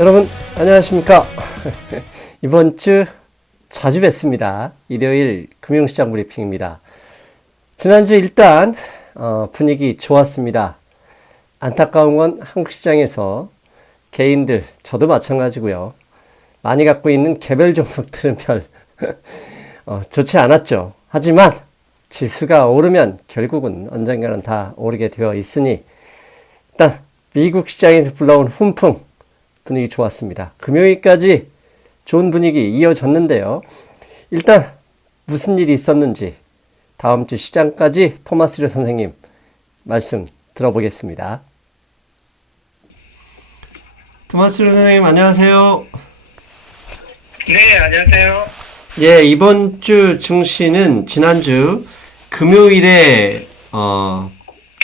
여러분 안녕하십니까. 이번 주 자주 뵙습니다. 일요일 금융시장 브리핑입니다. 지난주 일단 분위기 좋았습니다. 안타까운 건 한국 시장에서 개인들, 저도 마찬가지고요, 많이 갖고 있는 개별 종목들은 별 좋지 않았죠. 하지만 지수가 오르면 결국은 언젠가는 다 오르게 되어 있으니 일단 미국 시장에서 불러온 훈풍 분위기 좋았습니다. 금요일까지 좋은 분위기 이어졌는데요. 일단 무슨 일이 있었는지 다음 주 시장까지 토마스 류 선생님 말씀 들어보겠습니다. 토마스 류 선생님 안녕하세요. 네, 안녕하세요. 예, 이번 주 증시는 지난주 금요일에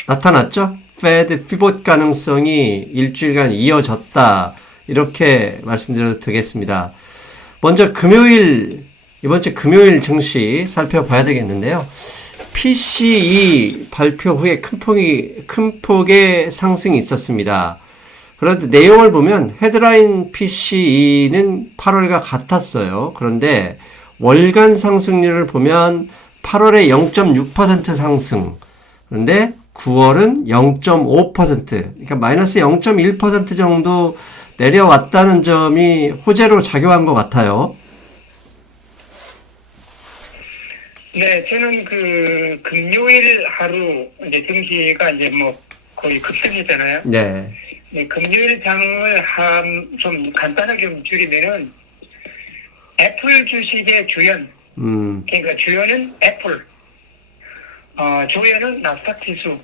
나타났죠? 페드 피봇 가능성이 일주일간 이어졌다, 이렇게 말씀드려도 되겠습니다. 먼저 이번 주 금요일 증시 살펴봐야 되겠는데요. PCE 발표 후에 큰 폭의 상승이 있었습니다. 그런데 내용을 보면 헤드라인 PCE는 8월과 같았어요. 그런데 월간 상승률을 보면 8월에 0.6% 상승, 그런데 9월은 0.5%, 그러니까 마이너스 0.1% 정도 내려왔다는 점이 호재로 작용한 것 같아요. 네, 저는 금요일 하루 이제 증시가 이제 거의 급등이잖아요. 네. 네, 금요일 장을 좀 간단하게 좀 줄이면은 애플 주식의 주연, 그러니까 주연은 애플, 조연은 나스닥 지수,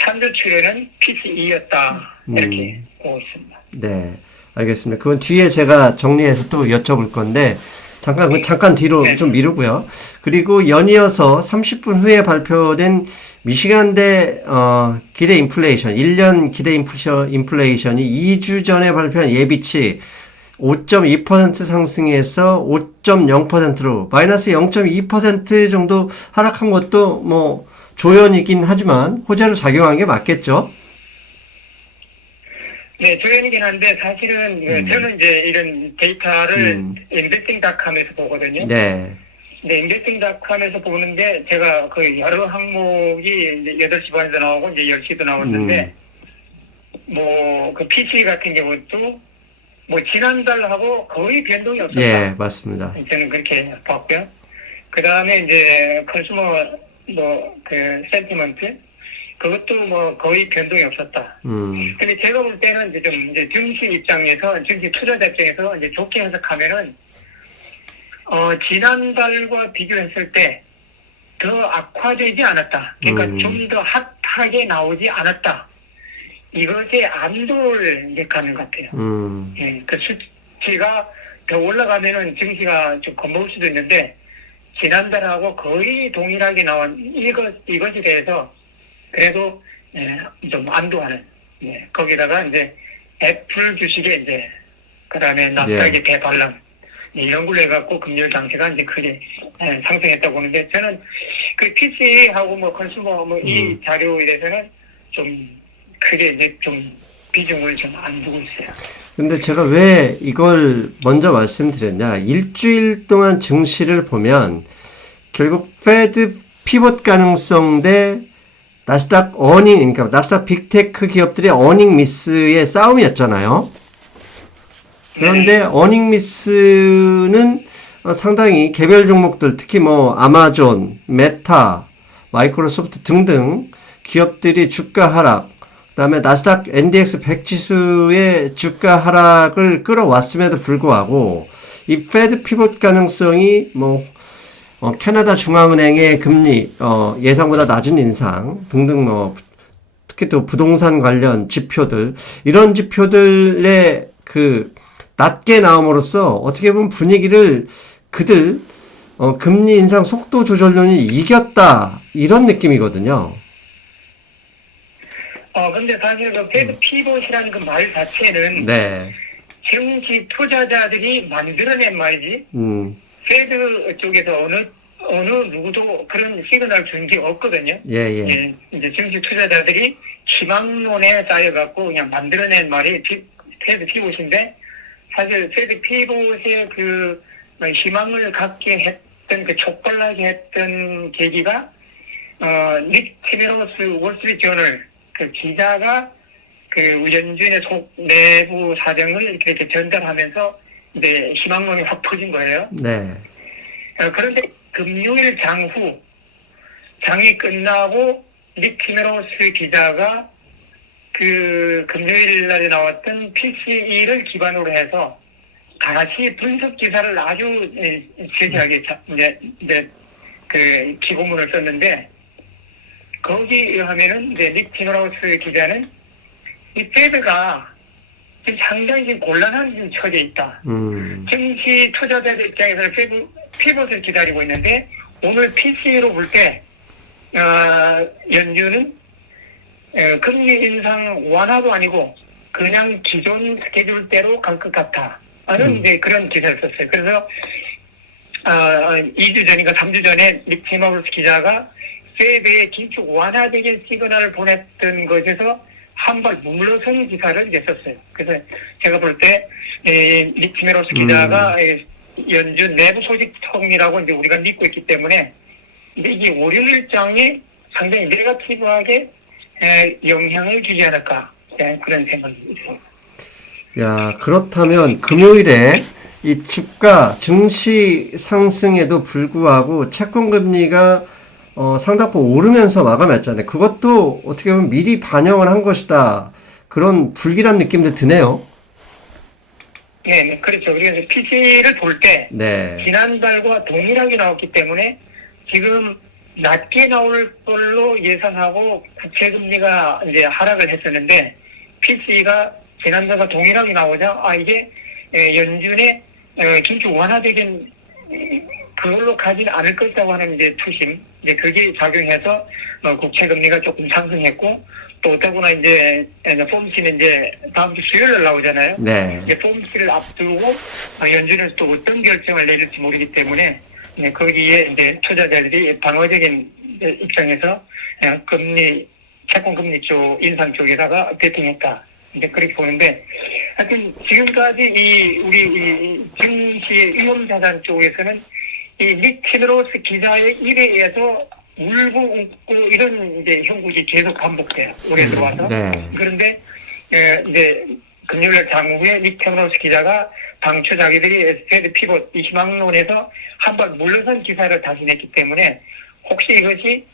참조 출연은 PCE였다, 이렇게 보고 있습니다. 네, 알겠습니다. 그건 뒤에 제가 정리해서 또 여쭤볼 건데 잠깐 뒤로 좀 미루고요. 그리고 연이어서 30분 후에 발표된 미시간대 기대 인플레이션, 1년 기대 인플레이션이 2주 전에 발표한 예비치 5.2% 상승해서 5.0%로 마이너스 0.2% 정도 하락한 것도 조연이긴 하지만 호재로 작용한 게 맞겠죠? 네, 조연이긴 한데 사실은 저는 이제 이런 데이터를 인베스팅닷컴에서 보거든요. 네. 네, 인베스팅닷컴에서 보는데 제가 거의 여러 항목이 이제 8시 반에도 나오고 이제 10시도 나왔는데 그 PC 같은 경우도 지난달하고 거의 변동이 없었다. 예, 맞습니다. 저는 그렇게 봤고요. 그 다음에 이제 컨슈머 센티먼트, 그것도 거의 변동이 없었다. 근데 제가 볼 때는 이제 증시 입장에서, 증시 투자자 입장에서 이제 좋게 해석하면은, 지난달과 비교했을 때 더 악화되지 않았다. 그러니까 좀 더 핫하게 나오지 않았다. 이것에 안도를 이제 가는 것 같아요. 예, 그 수치가 더 올라가면은 증시가 좀 겁먹을 수도 있는데, 지난달하고 거의 동일하게 나온 이것에 대해서 그래도 좀 안도하는, 거기다가 이제 애플 주식에 이제 그다음에 나스닥의 대반락, 이런 걸로 해갖고 금요일 당시가 이제 크게 상승했다고 보는데, 저는 그 PC하고 컨슈머 이 자료에 대해서는 좀 크게 이제 좀 비중을 좀 안 두고 있어요. 근데 제가 왜 이걸 먼저 말씀드렸냐, 일주일 동안 증시를 보면 결국 페드 피봇 가능성 대 나스닥 그러니까 나스닥 빅테크 기업들의 어닝 미스의 싸움이었잖아요. 그런데 어닝 미스는 상당히 개별 종목들, 특히 아마존, 메타, 마이크로소프트 등등 기업들이 주가 하락, 그다음에 나스닥 NDX 100 지수의 주가 하락을 끌어왔음에도 불구하고 이 페드 피봇 가능성이 캐나다 중앙은행의 금리 예상보다 낮은 인상 등등 특히 또 부동산 관련 지표들, 이런 지표들의 낮게 나옴으로써 어떻게 보면 분위기를 금리 인상 속도 조절론이 이겼다, 이런 느낌이거든요. 근데 사실 페드 피봇이라는 그 말 자체는 증시 투자자들이 만들어낸 말이지. 페드 쪽에서 어느 누구도 그런 시그널을 준 게 없거든요. 이제 증시 투자자들이 희망론에 쌓여갖고 그냥 만들어낸 말이 페드 피봇인데 사실 페드 피봇의 그 희망을 갖게 했던 그 촉발나게 했던 계기가 닉 티메로스 월스트리트 저널 그 기자가 그 연준의 내부 사정을 그렇게 전달하면서 이제 희망론이 확 퍼진 거예요. 네. 그런데 금요일 장이 끝나고 닉 티메로스 기자가 그 금요일 날에 나왔던 PCE를 기반으로 해서 다시 분석 기사를 아주 세세하게 이제 그 기고문을 썼는데 거기에 의하면은 이제 닉 티메로스 기자는 이 페드가 지금 상당히 지금 곤란한 지금 처지에 있다. 증시 투자자들 입장에서는 피벗을 기다리고 있는데 오늘 PC로 볼 때 연준은 금리 인상 완화도 아니고 그냥 기존 스케줄대로 갈 것 같다. 라는 이제 그런 기사를 썼어요. 그래서 2주 전인가 3주 전에 닉 티메로스 기자가 페드의 긴축 완화적인 시그널을 보냈던 것에서 한 발 물러선 기사를 이제 썼어요. 그래서 제가 볼 때 닉 티메로스 기자가 연준 내부 소식 통이라고 이제 우리가 믿고 있기 때문에 이제 이게 월요일장에 상당히 네거티브하게 영향을 주지 않을까 그런 생각이 있습니다. 야, 그렇다면 금요일에 이 주가 증시 상승에도 불구하고 채권 금리가 상당폭 오르면서 마감했잖아요. 그것도 어떻게 보면 미리 반영을 한 것이다. 그런 불길한 느낌도 드네요. 네, 그렇죠. 우리가 PC를 볼 때 네. 지난달과 동일하게 나왔기 때문에 지금 낮게 나올 걸로 예상하고 국채 금리가 이제 하락을 했었는데 PC가 지난달과 동일하게 나오자 이게 연준의 긴축 완화적인 그걸로 가지는 않을 것이라고 하는 이제 투심, 이제 그게 작용해서 국채 금리가 조금 상승했고 또 더구나 이제 폼씨는 이제 다음 주 수요일날 나오잖아요. 네. 이제 폼씨를 앞두고 연준에서 또 어떤 결정을 내릴지 모르기 때문에 거기에 이제 투자자들이 방어적인 입장에서 채권 금리 쪽 인상 쪽에다가 베팅했다. 이제 그렇게 보는데 하여튼 지금까지 우리 증시 위험자산 쪽에서는 이 닉 티메로스 기자의 일에 의해서 울고 웃고 이런 이제 형국이 계속 반복돼요. 올해 들어와서. 네. 그런데 이제 금요일 장후에 닉 티메로스 기자가 당초 자기들이 페드 피벗 이 희망론에서 한 번 물러선 기사를 다시 냈기 때문에 혹시 이것이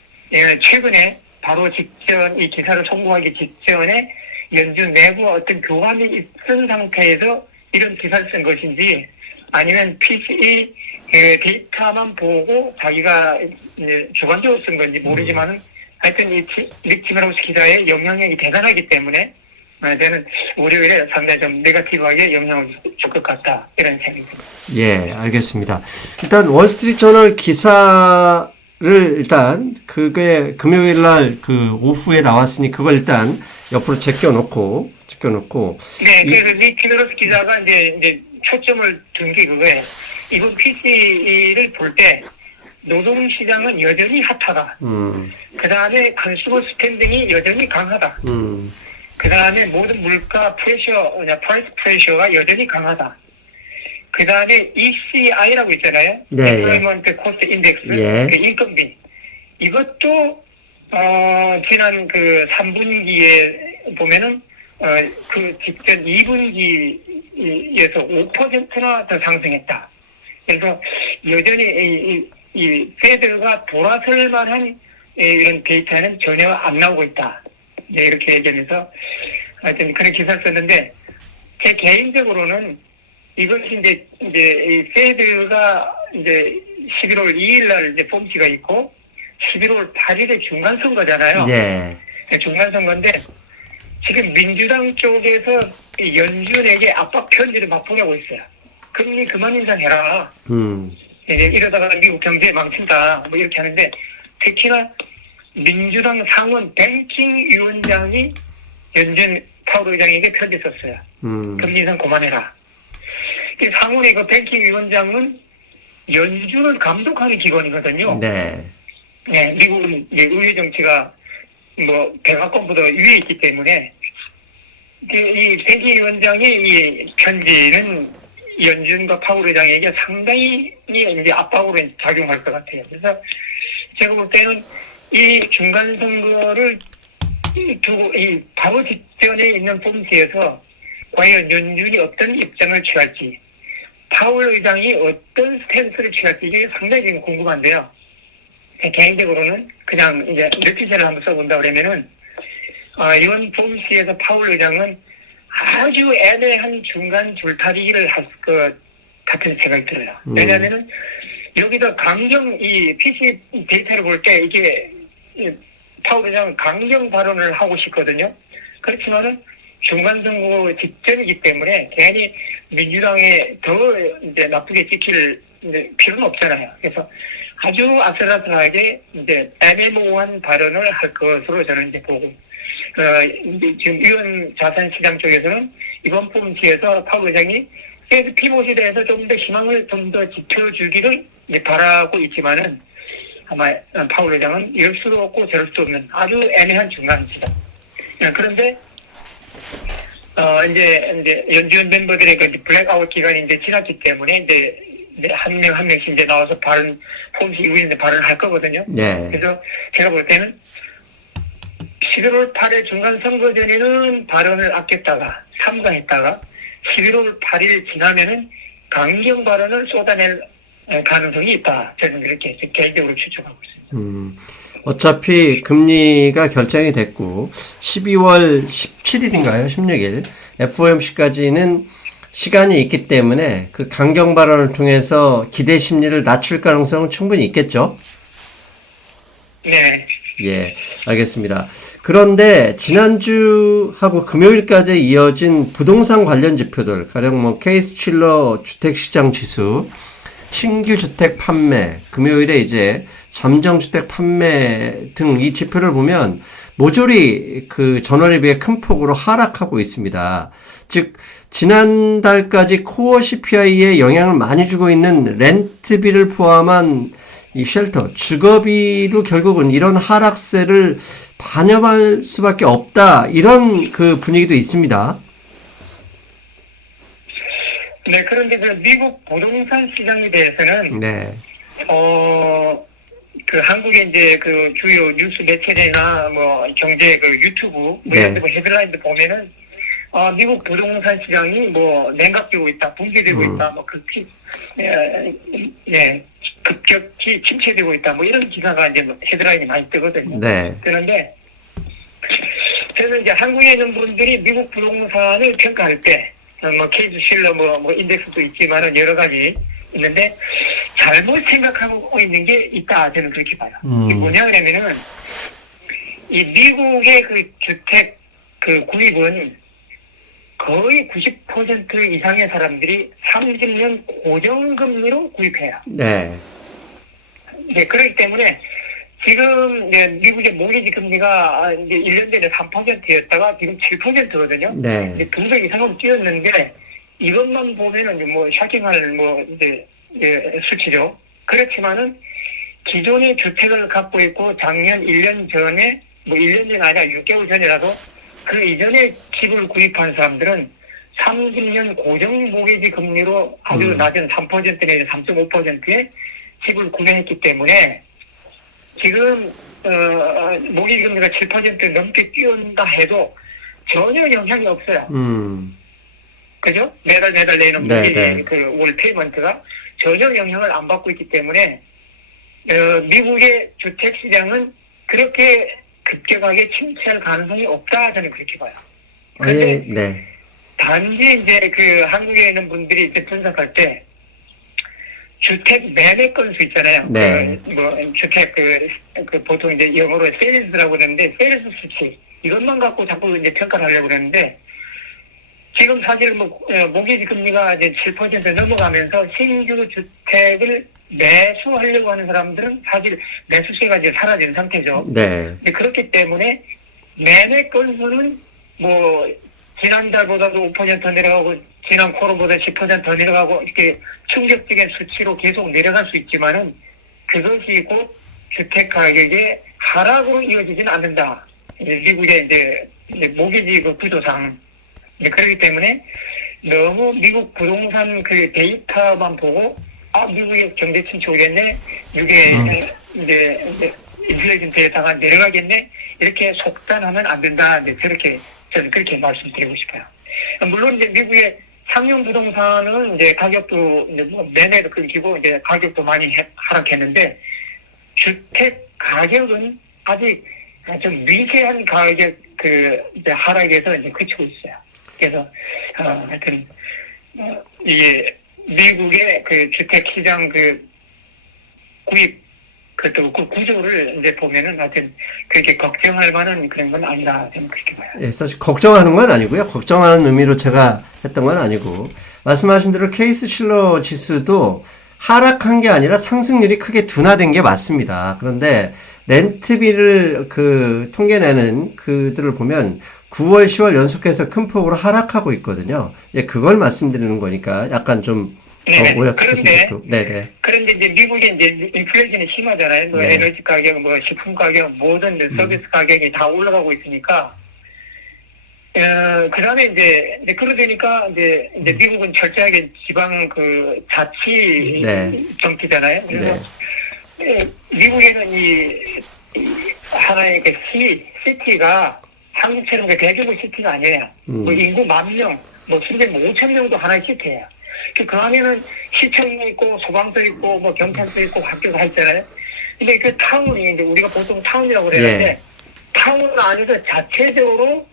최근에 바로 직전 이 기사를 송고하기 직전에 연준 내부 어떤 교감이 있은 상태에서 이런 기사를 쓴 것인지 아니면 PCE 데이터만 보고 자기가 이제 주관적으로 쓴 건지 모르지만은 하여튼 이 닉 티메로스 기자의 영향력이 대단하기 때문에 저는 월요일에 상당히 좀 네거티브하게 영향을 줄 것 같다 이런 생각이 듭니다. 예, 알겠습니다. 일단 월스트리트 저널 기사를 일단 그게 금요일 날 그 오후에 나왔으니 그걸 일단 옆으로 제껴놓고 네, 그래서 닉 티메로스 기자가 이제 초점을 둔 게 그거예요. 이번 PC를 볼 때 노동시장은 여전히 핫하다. 그 다음에 컨슈머 스pen딩이 여전히 강하다. 그 다음에 모든 물가 프라이스 프레셔가 여전히 강하다. 그 다음에 ECI라고 있잖아요. 네, Employment Cost Index, 예. 그 인건비. 이것도 지난 그 3분기에 보면은 그 직전 2분기에서 5%나 더 상승했다. 그래서 여전히 이 페드가 돌아설 만한 이런 데이터는 전혀 안 나오고 있다. 네, 이렇게 얘기하면서 하여튼 그런 기사를 썼는데 제 개인적으로는 이것이 이제 이 페드가 이제 11월 2일 날 이제 폼씨가 있고 11월 8일에 중간 선거잖아요. 예. 중간 선거인데 지금 민주당 쪽에서 연준에게 압박 편지를 막 보내고 있어요. 금리 그만 인상해라. 이러다가 미국 경제 망친다. 뭐 이렇게 하는데 특히나 민주당 상원 뱅킹위원장이 연준 파월 의장에게 편지 썼어요. 금리 인상 그만해라. 상원의 그 뱅킹위원장은 연준을 감독하는 기관이거든요. 네. 네, 미국은 이제 의회 정치가 뭐 백악관보다 위에 있기 때문에 이 백이 위원장의 이 편지는 연준과 파월 의장에게 상당히 이제 압박으로 작용할 것 같아요. 그래서 제가 볼 때는 이 중간 선거를 두고 이 바로 직전에 있는 폼스에서 과연 연준이 어떤 입장을 취할지, 파월 의장이 어떤 스탠스를 취할지 이게 상당히 지금 궁금한데요. 개인적으로는 그냥 이제 레티제를 한번 써본다 그러면은 이번 폼스에서 파월 의장은 아주 애매한 중간 줄타기를 할 것 같은 생각이 들어요. 왜냐하면은 여기다 강경 이 PC 데이터를 볼 때 이게 파월 의장은 강경 발언을 하고 싶거든요. 그렇지만은 중간 선거 직전이기 때문에 괜히 민주당에 더 이제 나쁘게 찍힐 필요는 없잖아요. 그래서 아주 아슬아슬하게 이제 애매모호한 발언을 할 것으로 저는 이제 보고, 지금 이런 자산시장 쪽에서는 이번 폼스에서 파월 의장이 페드 피봇에 대해서 좀 더 희망을 좀 더 지켜주기를 이제 바라고 있지만은 아마 파월 의장은 이럴 수도 없고 저럴 수도 없는 아주 애매한 중간지다. 그런데 이제 연준 멤버들의 그 블랙아웃 기간이 이제 지났기 때문에 이제 한 명씩 이제 나와서 폼스 이후에 이제 발언을 할 거거든요. 네. 그래서 제가 볼 때는 11월 8일 중간 선거 전에는 발언을 아꼈다가 삼가했다가 11월 8일 지나면은 강경 발언을 쏟아낼 가능성이 있다. 저는 그렇게 개인적으로 추측하고 있습니다. 어차피 금리가 결정이 됐고 12월 17일인가요? 16일 FOMC까지는 시간이 있기 때문에 그 강경 발언을 통해서 기대 심리를 낮출 가능성은 충분히 있겠죠? 네. 예, 알겠습니다. 그런데 지난주하고 금요일까지 이어진 부동산 관련 지표들, 가령 뭐 케이스칠러 주택시장 지수, 신규 주택 판매, 금요일에 이제 잠정주택 판매 등 이 지표를 보면 모조리 그 전월에 비해 큰 폭으로 하락하고 있습니다. 즉, 지난달까지 코어 CPI에 영향을 많이 주고 있는 렌트비를 포함한 이 쉘터, 주거비도 결국은 이런 하락세를 반영할 수밖에 없다. 이런 그 분위기도 있습니다. 네, 그런데 그 미국 부동산 시장에 대해서는 네. 그 한국의 이제 그 주요 뉴스 매체나 뭐 경제 그 유튜브 뭐 이런 데 뭐 헤드라인들 보면은 미국 부동산 시장이 뭐 냉각되고 있다, 붕괴되고 있다, 뭐 급히 급격히 침체되고 있다, 뭐 이런 기사가 이제 헤드라인이 많이 뜨거든요. 네. 그런데 그래서 이제 한국에 있는 분들이 미국 부동산을 평가할 때 뭐 케이스 실러 뭐 인덱스도 있지만은 여러 가지 있는데 잘못 생각하고 있는 게 있다. 저는 그렇게 봐요. 이게 뭐냐 그러면은 이 미국의 그 주택 그 구입은 거의 90% 이상의 사람들이 30년 고정금리로 구입해요. 네. 네, 그렇기 때문에 지금 미국의 모기지 금리가 이제 1년 전에 3%였다가 지금 7%거든요. 네. 이제 2배 이상은 뛰었는데 이것만 보면은 뭐 샤킹할 이제 수치죠. 그렇지만은 기존의 주택을 갖고 있고 작년 1년 전에 뭐 1년 전이 아니라 6개월 전이라도 그 이전에 집을 구입한 사람들은 30년 고정 모기지 금리로 아주 낮은 3% 내지 3.5%의 집을 구매했기 때문에 지금 모기지 금리가 7% 넘게 뛰어온다 해도 전혀 영향이 없어요. 그죠? 매달 내는 모기지 그 월 페이먼트가 전혀 영향을 안 받고 있기 때문에 미국의 주택 시장은 그렇게 급격하게 침체할 가능성이 없다 저는 그렇게 봐요. 그런데 단지 이제 그 한국에 있는 분들이 이제 분석할 때 주택 매매 건수 있잖아요. 네. 뭐 주택 그 보통 이제 영어로 세일즈라고 그러는데 세일즈 수치 이것만 갖고 자꾸 이제 평가를 하려고 그러는데 지금 사실 뭐 모기지 금리가 이제 7% 넘어가면서 신규 주택을 매수하려고 하는 사람들은 사실 매수세가 이제 사라진 상태죠. 네. 그렇기 때문에 매매 건수는 뭐 지난달보다도 5% 내려가고 지난 쿼터보다 10% 내려가고 이렇게 충격적인 수치로 계속 내려갈 수 있지만은 그것이 곧 주택 가격의 하락으로 이어지지는 않는다. 미국의 이제 모기지 그 구조상 이제 그렇기 때문에 너무 미국 부동산 그 데이터만 보고 미국의 경제 침체오겠네, 이게 이제 인플레이션 데이터가 내려가겠네, 이렇게 속단하면 안 된다. 이제 저는 그렇게 말씀드리고 싶어요. 물론 이제 미국의 상용 부동산은 이제 가격도 이제 뭐 매매도 끊기고 이제 가격도 많이 하락했는데, 주택 가격은 아직 좀 미세한 가격 이제 하락에서 이제 그치고 있어요. 그래서 하여튼 이게 미국의 그 주택 시장 구입 그 구조를 이제 보면은 하여튼 그렇게 걱정할 만한 그런 건 아니다, 저는 그렇게 봐요. 예, 사실 걱정하는 건 아니고요. 걱정하는 의미로 제가 했던 건 아니고, 말씀하신 대로 케이스 실러 지수도 하락한 게 아니라 상승률이 크게 둔화된 게 맞습니다. 그런데 렌트비를 통계내는 그들을 보면 9월, 10월 연속해서 큰 폭으로 하락하고 있거든요. 예, 그걸 말씀드리는 거니까 약간 좀 오해하셨으면 좋겠고. 네네. 그런데 이제 미국에 이제 인플레이션이 심하잖아요. 뭐 네. 에너지 가격, 뭐 식품 가격, 모든 이제 서비스 가격이 다 올라가고 있으니까, 그 다음에 이제 그러니까 이제 미국은 철저하게 지방 자치 네. 정치잖아요. 그래서 미국에는 이 하나의 시티가 한국처럼 대규모 시티가 아니에요. 뭐 인구 10,000명, 뭐 순대 5,000명도 하나의 시티예요. 그 안에는 시청도 있고 소방서 있고 뭐 경찰서 있고 학교가 있잖아요. 근데 그 타운이 이제 우리가 보통 타운이라고 그러는데, 예. 타운 안에서 자체적으로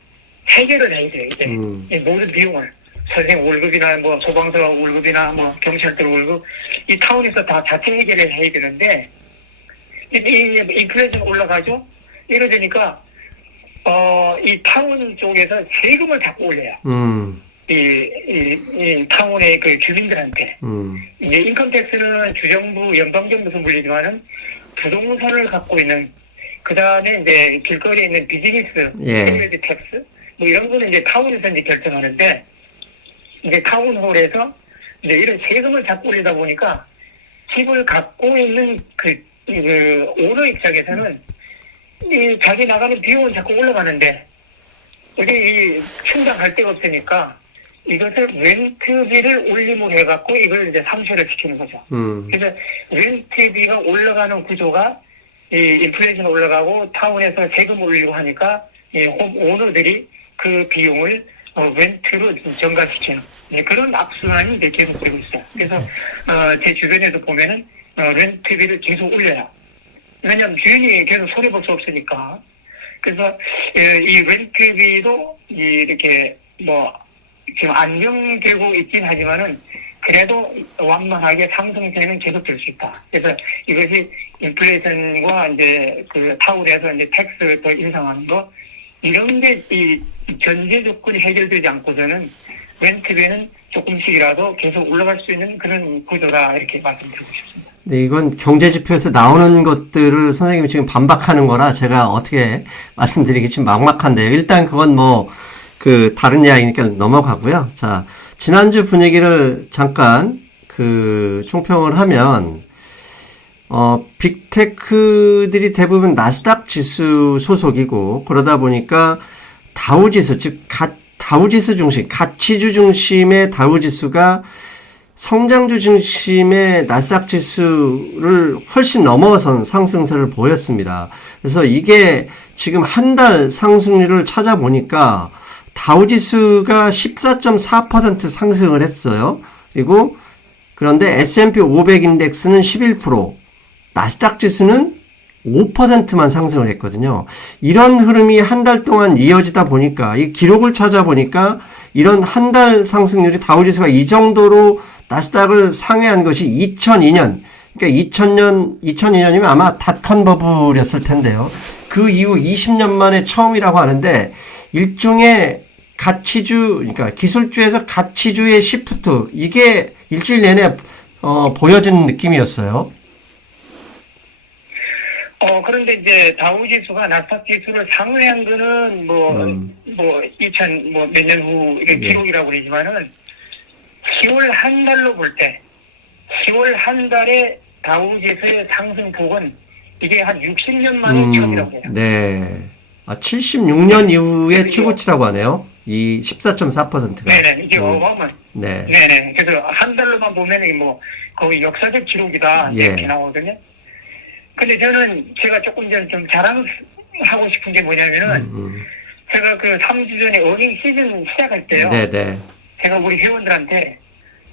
해결을 해야 돼요. 이제 이 모든 비용을 선생님 월급이나 뭐 소방서 월급이나 뭐 경찰들 월급, 이 타운에서 다 자체 해결을 해야 되는데, 이제 인플레이션 올라가죠. 이러니까 이 타운 쪽에서 세금을 자꾸 올려요. 이 타운의 그 주민들한테. 이제 인컴택스는 주정부, 연방정부에서 물리지만은 부동산을 갖고 있는, 그 다음에 이제 길거리에 있는 비즈니스, 세일즈 텍스, 뭐 이런 거는 이제 타운에서 이제 결정하는데, 이제 타운홀에서 이제 이런 세금을 자꾸 올리다 보니까 집을 갖고 있는 오너 입장에서는 자기 나가는 비용은 자꾸 올라가는데, 우리 충당할 데가 없으니까 이것을 렌트비를 올림을 해갖고 이걸 이제 상쇄를 시키는 거죠. 그래서 렌트비가 올라가는 구조가 인플레이션 올라가고 타운에서 세금 올리고 하니까 오너들이 그 비용을 렌트로 전가시키는 그런 악순환이 이제 계속 되고 있어요. 그래서 제 주변에도 보면은 렌트비를 계속 올려요. 왜냐하면 주인이 계속 손해볼 수 없으니까. 그래서 이 렌트비도 이렇게 지금 안정되고 있긴 하지만은 그래도 완만하게 상승세는 계속될 수 있다. 그래서 이것이 인플레이션과 이제 타운에서 이제 텍스를 더 인상하는 거, 이런 게 이 전제 조건이 해결되지 않고서는 렌트비는 조금씩이라도 계속 올라갈 수 있는 그런 구조라, 이렇게 말씀드리고 싶습니다. 네, 이건 경제지표에서 나오는 것들을 선생님이 지금 반박하는 거라 제가 어떻게 말씀드리기 좀 막막한데요. 일단 그건 다른 이야기니까 넘어가고요. 자, 지난주 분위기를 잠깐 총평을 하면, 빅테크들이 대부분 나스닥 지수 소속이고, 그러다 보니까 다우지수, 즉, 다우지수 중심, 가치주 중심의 다우지수가 성장주 중심의 나스닥 지수를 훨씬 넘어선 상승세를 보였습니다. 그래서 이게 지금 한 달 상승률을 찾아보니까 다우지수가 14.4% 상승을 했어요. 그런데 S&P 500 인덱스는 11%, 나스닥 지수는 5%만 상승을 했거든요. 이런 흐름이 한 달 동안 이어지다 보니까, 이 기록을 찾아보니까 이런 한 달 상승률이 다우지수가 이 정도로 나스닥을 상회한 것이 2002년, 그러니까 2002년이면 아마 닷컴 버블이었을 텐데요. 그 이후 20년 만에 처음이라고 하는데, 일종의 그러니까 기술주에서 가치주의 시프트, 이게 일주일 내내 보여준 느낌이었어요. 그런데 이제 다우지수가 나스닥 지수를 상회한 거는 2000 몇 년 후 기록이라고 그러지만은 10월 한 달로 볼 때 10월 한 달에 다우지수의 상승폭은 이게 한 60년 만에 처음이라고 해요. 네. 76년 이후에 최고치라고 하네요. 이 14.4%가. 네네. 이게 어마어마한. 네. 네네. 그래서 한 달로만 보면 뭐 거의 역사적 기록이다 예. 이렇게 나오거든요. 근데 저는 제가 조금 전 좀 자랑하고 싶은 게 뭐냐면은 제가 그 3주 전에 어닝 시즌 시작할 때요. 네네. 제가 우리 회원들한테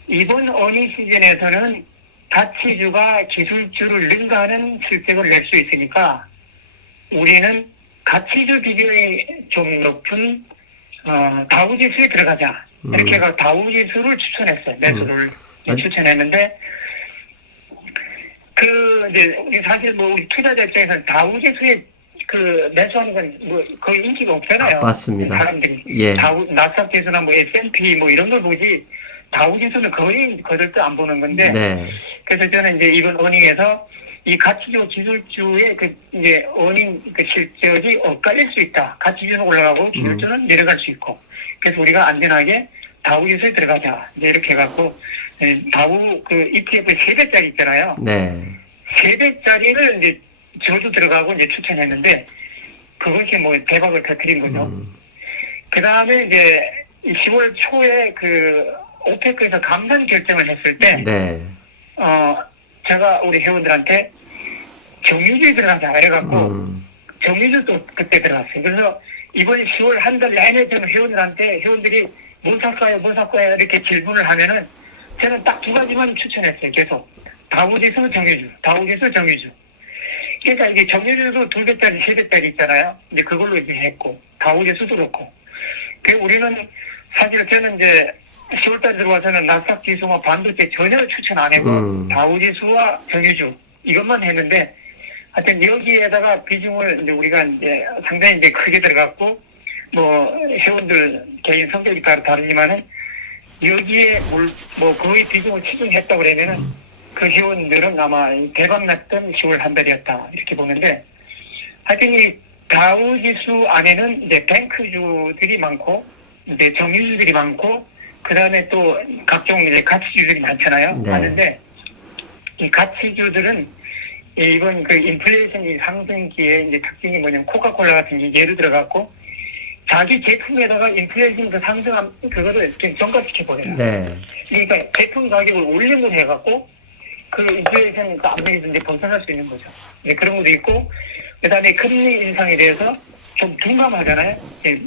이번 어닝 시즌에서는 가치주가 기술주를 능가하는 실적을 낼 수 있으니까 우리는 가치주 비중이 좀 높은 다우지수에 들어가자. 이렇게 해서 다우지수를 추천했어요. 매수를 추천했는데 이제 우리 사실 뭐 우리 투자자 입장에서는 다우지수에 그 매수하는 건 뭐 거의 인기가 없잖아요. 맞습니다. 사람들이 예. 나스닥 지수나 뭐 S&P 뭐 이런 걸 보지 다우지수는 거의 거들떠 안 보는 건데. 네. 그래서 저는 이제 이번 어닝에서 이 가치주 기술주의 그 이제 어닝 그 실적이 엇갈릴 수 있다. 가치주는 올라가고 기술주는 내려갈 수 있고. 그래서 우리가 안전하게 다우지수에 들어가자. 이제 이렇게 해갖고 다우 그 ETF 3배짜리 있잖아요. 네. 3배짜리를 이제 저도 들어가고 이제 추천했는데 그것이 뭐 대박을 터뜨린 거죠. 그 다음에 이제 10월 초에 그 오페크에서 감산 결정을 했을 때, 네. 제가 우리 회원들한테 정유주에 들어가자 이래갖고 정유주도 그때 들어갔어요. 그래서 이번 10월 한 달 내내 저는 회원들이 뭐 살 거야 이렇게 질문을 하면은 저는 딱 2가지만 추천했어요. 계속 다우지수 정유주, 다우지수 정유주. 그러니까 이게 정유주도 2배짜리, 3배짜리 있잖아요. 이제 그걸로 이제 했고 다우지수도 그렇고. 그 우리는 사실 저는 이제 10월달 들어와서는 나스닥 지수와 반도체 전혀 추천 안 하고 다우지수와 정유주 이것만 했는데 하여튼 여기에다가 비중을 이제 우리가 이제 상당히 이제 크게 들어갔고 뭐 회원들 개인 성격이 다르지만은 여기에 뭐 거의 비중을 치중했다고 그러면은 그 회원들은 아마 대박났던 10월 한 달이었다 이렇게 보는데 하여튼 이 다우지수 안에는 이제 뱅크주들이 많고 이제 정유주들이 많고 그 다음에 또 각종 이제 가치주들이 많잖아요. 네. 많은데 이 가치주들은 이번 그 인플레이션 상승기에 이제 특징이 뭐냐면 코카콜라 같은 게 예를 들어갖고 자기 제품에다가 인플레이션 그 상승한 그거를 전가시켜 버려요. 네. 그러니까 제품 가격을 올림을 해갖고 그 인플레이션 그 압력에서 이제 벗어날 수 있는 거죠. 네, 그런 것도 있고 그 다음에 금리 인상에 대해서 좀 둔감하잖아요.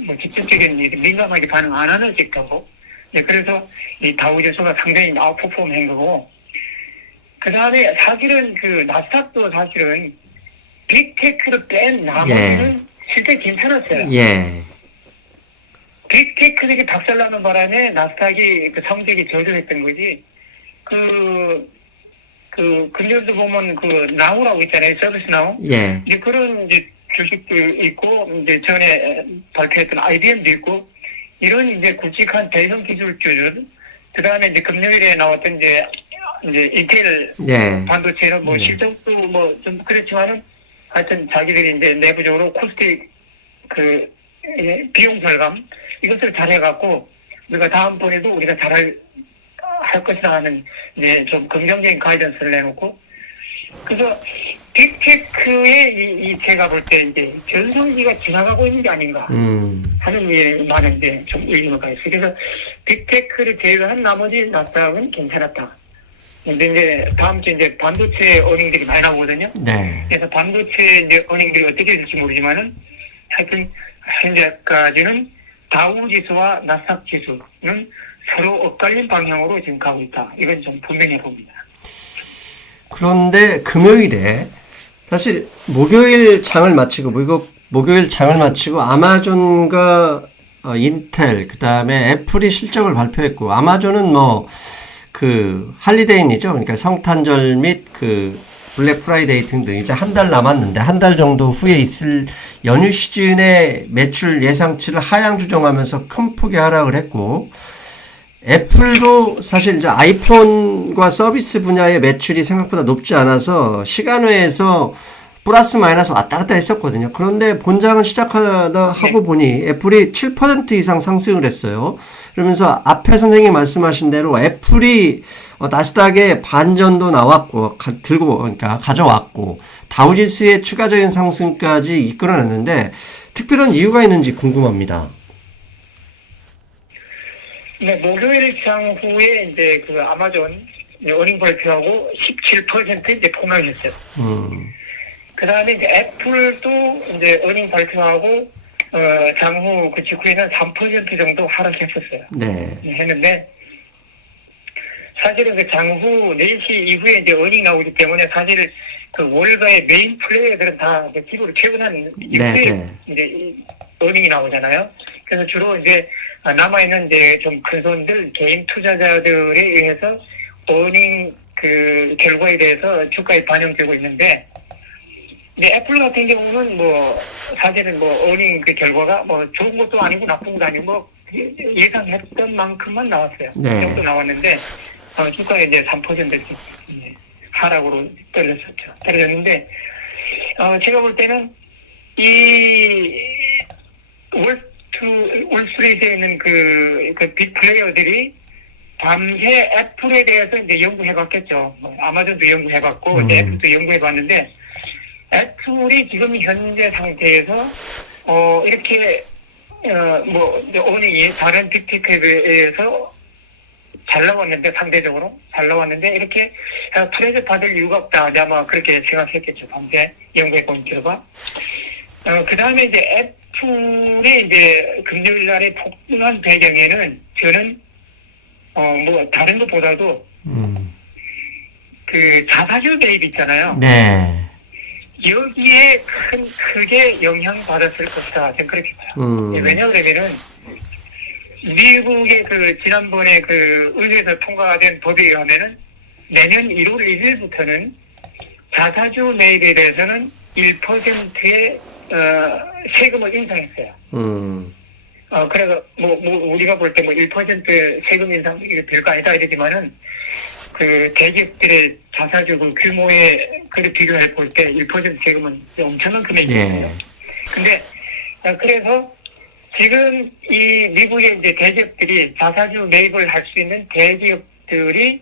뭐 직접적인 민감하게 반응 안 하는 섹터고. 네, 그래서 이 다우지수가 상당히 아웃퍼폼한 거고. 그 다음에 사실은 그 나스닥도 사실은 빅테크를 뺀 나머지는 실제 괜찮았어요. 예. 빅테크들이 박살나는 바람에 나스닥이 그 성적이 저조했던 거지. 금년도 보면 그 나우라고 있잖아요. 서비스 나우. 예. 이제 그런 이제 주식도 있고, 이제 전에 발표했던 IBM도 있고, 이런 이제 굵직한 대형 기술주들, 그 다음에 이제 금요일에 나왔던 이제 인텔 예. 반도체는 뭐 실적도 뭐 좀 그렇지만은 하여튼 자기들이 이제 내부적으로 코스트 비용 절감 이것을 잘해갖고 우리가 다음번에도 우리가 잘할 것이라 하는 이제 좀 긍정적인 가이던스를 내놓고 그래서 빅테크의 제가 볼 때 이제 전성기가 지나가고 있는 게 아닌가 하는 게 많은 이제 좀 의미가 있어요. 그래서 빅테크를 제외한 나머지 나스닥은 괜찮았다. 근데 이제 다음 주 이제 반도체 어닝들이 많이 나오거든요. 네. 그래서 반도체 이제 어닝들이 어떻게 될지 모르지만은 하여튼 현재까지는 다우지수와 나스닥 지수는 서로 엇갈린 방향으로 지금 가고 있다. 이건 좀 분명해 봅니다. 그런데 금요일에 사실 목요일 장을 마치고 목요일 장을 마치고 아마존과 인텔 그다음에 애플이 실적을 발표했고 아마존은 뭐 그 할리데이니죠. 그러니까 성탄절 및 그 블랙 프라이데이 등등 이제 한 달 남았는데 한 달 정도 후에 있을 연휴 시즌의 매출 예상치를 하향 조정하면서 큰 폭의 하락을 했고 애플도 사실 이제 아이폰과 서비스 분야의 매출이 생각보다 높지 않아서 시간외에서 플러스 마이너스 왔다 갔다 했었거든요. 그런데 본장을 시작하다 하고 보니 애플이 7% 이상 상승을 했어요. 그러면서 앞에 선생님이 말씀하신 대로 애플이 나스닥에 반전도 나왔고 그러니까 가져왔고 다우지수의 추가적인 상승까지 이끌어냈는데 특별한 이유가 있는지 궁금합니다. 네, 목요일 장후에 이제 그 아마존 어닝 발표하고 17% 이제 폭락했어요. 그 다음에 이제 애플도 이제 어닝 발표하고, 장후 그 직후에는 3% 정도 하락했었어요. 네. 했는데, 사실은 그 장후 4시 이후에 이제 어닝 나오기 때문에 사실 그 월가의 메인 플레이어들은 다 이제 집으로 퇴근한 이후에 네. 이제 어닝이 나오잖아요. 그래서 주로 이제 남아있는 이제 좀 큰 손들, 개인 투자자들에 의해서 어닝 그 결과에 대해서 주가에 반영되고 있는데, 이제 애플 같은 경우는 뭐 사실은 뭐 어닝 그 결과가 뭐 좋은 것도 아니고 나쁜 것도 아니고 뭐 예상했던 만큼만 나왔어요. 네. 그 정도 나왔는데 주가가 이제 3% 하락으로 떨어졌는데 제가 볼 때는 이 월스트리트에 있는 그 빅 플레이어들이 밤새 애플에 대해서 이제 연구해봤겠죠. 아마존도 연구해봤고 이제 애플도 연구해봤는데 애플이 지금 현재 상태에서 이렇게 뭐 어닝이 다른 빅테크에 비해서 잘 나왔는데 상대적으로 잘 나왔는데 이렇게 프레즈 받을 이유가 없다. 아마 그렇게 생각했겠죠. 밤새 연구해본 결과. 그 다음에 이제 애플이 이제 금요일 날에 폭등한 배경에는 저는 뭐 다른 것보다도 그 자사주 매입 있잖아요. 네. 여기에 크게 영향받았을 것이다. 저는 그렇게 봐요. 왜냐하면은 미국의 그 지난번에 그 의회에서 통과된 법에 의하면은 내년 1월 1일부터는 자사주 매입에 대해서는 1%의 세금을 인상했어요. 그래서 뭐 우리가 볼 때 뭐 1% 세금 인상 이게 별거 아니다 이러지만은 그 대기업들의 자사주 그 규모에 그를 비교해 볼 때 1% 세금은 엄청난 금액이에요. 예. 근데 그래서 지금 이 미국의 이제 대기업들이 자사주 매입을 할 수 있는 대기업들이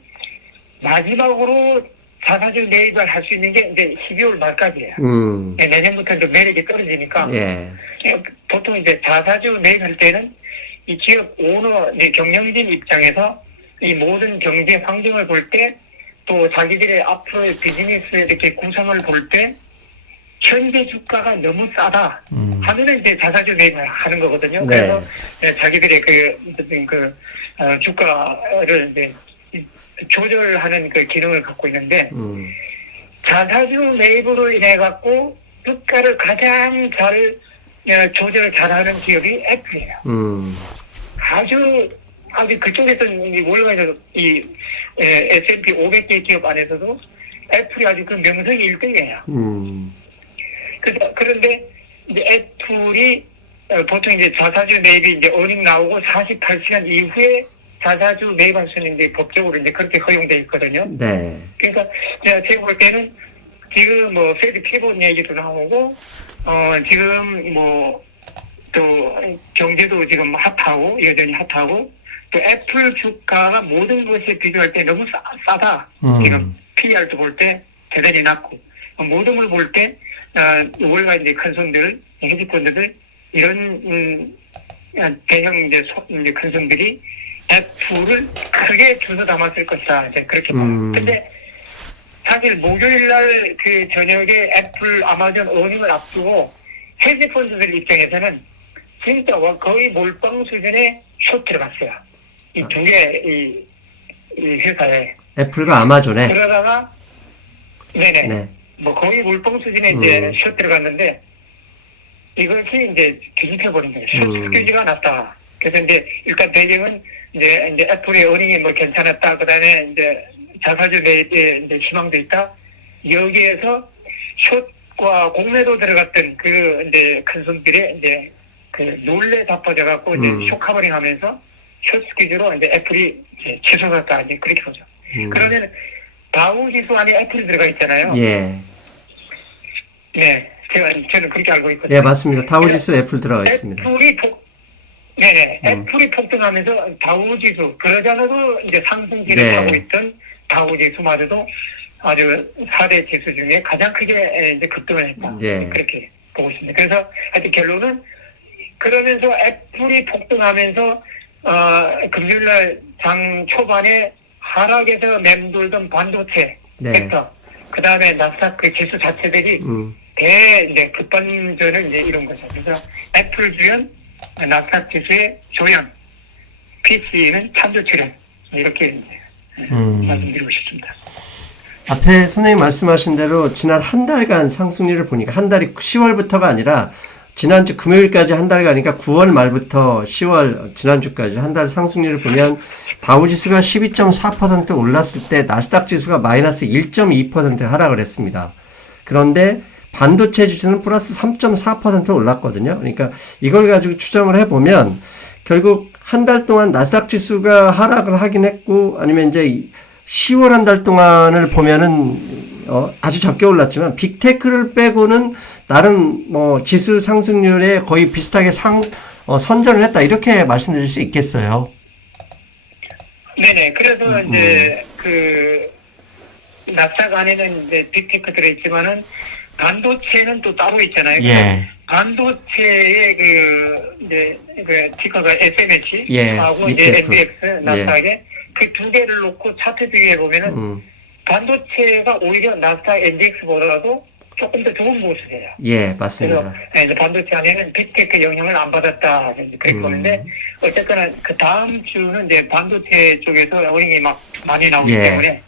마지막으로 자사주 매입을 할 수 있는 게 이제 12월 말까지예요. 내년부터 좀 매력이 떨어지니까. 예. 보통 이제 자사주 매입할 때는 이 기업 오너, 이제 경영진 입장에서 이 모든 경제 환경을 볼 때 또 자기들의 앞으로의 비즈니스의 이렇게 구성을 볼 때 현재 주가가 너무 싸다 하면은 이제 자사주 매입을 하는 거거든요. 네. 그래서 자기들의 주가를 이제 조절하는 그 기능을 갖고 있는데 자사주 매입으로 인해 갖고 주가를 가장 잘 조절을 잘하는 기업이 애플이에요. 아주 그쪽에서 월가에서 이 S&P 500개 기업 안에서도 애플이 아주 그 명성이 1등이에요. 그런데 이제 애플이 보통 이제 자사주 매입이 이제 어닝 나오고 48시간 이후에 자사주 매입할 수 있는 게 법적으로 이제 그렇게 허용돼 있거든요. 네. 그러니까 제가 볼 때는 지금 뭐 페드 피봇 얘기도 나오고 지금 뭐 또 경제도 지금 핫하고 여전히 핫하고 또 애플 주가가 모든 것에 비교할 때 너무 싸다. 지금 PER도 볼 때 대단히 낮고 모든 걸 볼 때 월가 이제 큰 손들, 헤지펀드들 이런 대형 이제 큰 손들이 애플을 크게 주워 담았을 것이다. 이제 그렇게 봐요. 근데 사실 목요일 날 그 저녁에 애플, 아마존 어닝을 앞두고 헤지펀드들 입장에서는 진짜 거의 몰빵 수준의 숏 들어갔어요. 이 두 개 이 회사에. 애플과 아마존에. 그러다가 네네. 네. 뭐 거의 몰빵 수준의 이제 숏 들어갔는데 이것이 이제 뒤집혀버린 거예요. 숏 스퀴즈가 났다. 그래서 이제 일단 배경은 이제 애플의 어닝이 뭐 괜찮았다. 그다음에 이제 자사주 매입에 이제 희망도 있다. 여기에서 숏과 공매도 들어갔던 그 이제 큰 손들이 이제 그 놀래 자빠져 갖고 이제 쇼커버링 하면서 숏 스퀴즈로 이제 애플이 이제 치솟았다. 이제 그렇게 보죠. 그러면 다우 지수 안에 애플이 들어가 있잖아요. 예. 네. 저는 그렇게 알고 있거든요. 예, 맞습니다. 다우지수 애플 들어가 있습니다. 애플이 폭등하면서 다우지수, 그러지 않아도 이제 상승기를 네. 하고 있던 다우지수마저도 아주 4대 지수 중에 가장 크게 이제 급등을 했다. 네. 그렇게 보고 있습니다. 그래서 하여튼 결론은 그러면서 애플이 폭등하면서 금요일날 장 초반에 하락에서 맴돌던 반도체 네. 섹터, 그 다음에 나스닥 그 지수 자체들이 이제 급반전을 이제 이룬 거죠. 그래서 애플 주연, 나스닥 지수의 조연, PC는 찬조 출연, 이렇게 이제 말씀드리고 싶습니다. 앞에 선생님 말씀하신 대로 지난 한 달간 상승률을 보니까 한 달이 10월부터가 아니라 지난주 금요일까지 한 달가니까 9월 말부터 10월 지난주까지 한 달 상승률을 보면 다우지수가 12.4% 올랐을 때 나스닥 지수가 마이너스 1.2% 하락을 했습니다. 그런데 반도체 지수는 플러스 3.4% 올랐거든요. 그러니까 이걸 가지고 추정을 해보면 결국 한 달 동안 나스닥 지수가 하락을 하긴 했고 아니면 이제 10월 한 달 동안을 보면은 아주 적게 올랐지만 빅테크를 빼고는 나름 지수 상승률에 거의 비슷하게 선전을 했다 이렇게 말씀드릴 수 있겠어요. 네네. 그래서 이제 그 나스닥 안에는 이제 빅테크 들어있지만은 반도체는 또 따로 있잖아요. 예. 반도체의 이제 티커가 SMH 예. 하고 이제 MDX 나스닥에 그 두 개를 놓고 차트 비교해 보면은 반도체가 오히려 나스닥 인덱스보다도 조금 더 좋은 모습이에요. 예, 맞습니다. 그래서 이제 반도체 안에는 빅테크 영향을 안 받았다 그렇게 보는데 어쨌거나 그 다음 주는 이제 반도체 쪽에서 어닝이 막 많이 나오기 때문에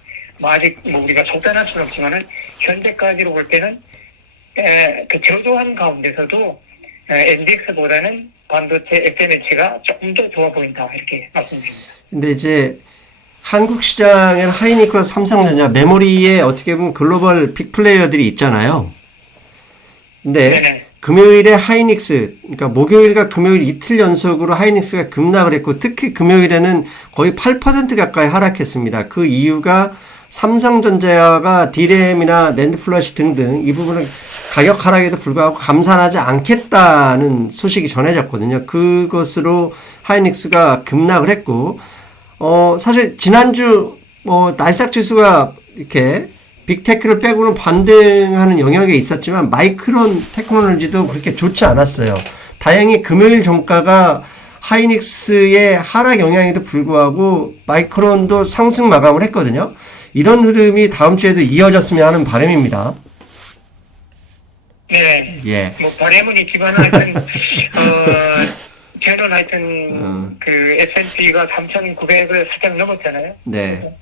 아직 우리가 속단할 수는 없지만은 현재까지로 볼 때는 그 저조한 가운데서도 인덱스보다는 반도체 SMH가 조금 더 좋아 보인다 이렇게 말씀드립니다. 근데 이제 한국 시장에 하이닉과 삼성전자 메모리에 어떻게 보면 글로벌 빅플레이어들이 있잖아요. 근데 네네. 금요일에 하이닉스, 그러니까 목요일과 금요일 이틀 연속으로 하이닉스가 급락을 했고 특히 금요일에는 거의 8% 가까이 하락했습니다. 그 이유가 삼성전자가 D램이나 낸드 플러시 등등 이 부분은 가격 하락에도 불구하고 감산하지 않겠다는 소식이 전해졌거든요. 그것으로 하이닉스가 급락을 했고 사실 지난주 나스닥 지수가 이렇게 빅테크를 빼고는 반등하는 영역에 있었지만 마이크론 테크놀로지도 그렇게 좋지 않았어요. 다행히 금요일 종가가 하이닉스의 하락 영향에도 불구하고 마이크론도 상승 마감을 했거든요. 이런 흐름이 다음 주에도 이어졌으면 하는 바람입니다. 네. 예. 뭐 바람은 있지만 하여튼 저는 하여튼 그 S&P가 3,900을 살짝 넘었잖아요. 네.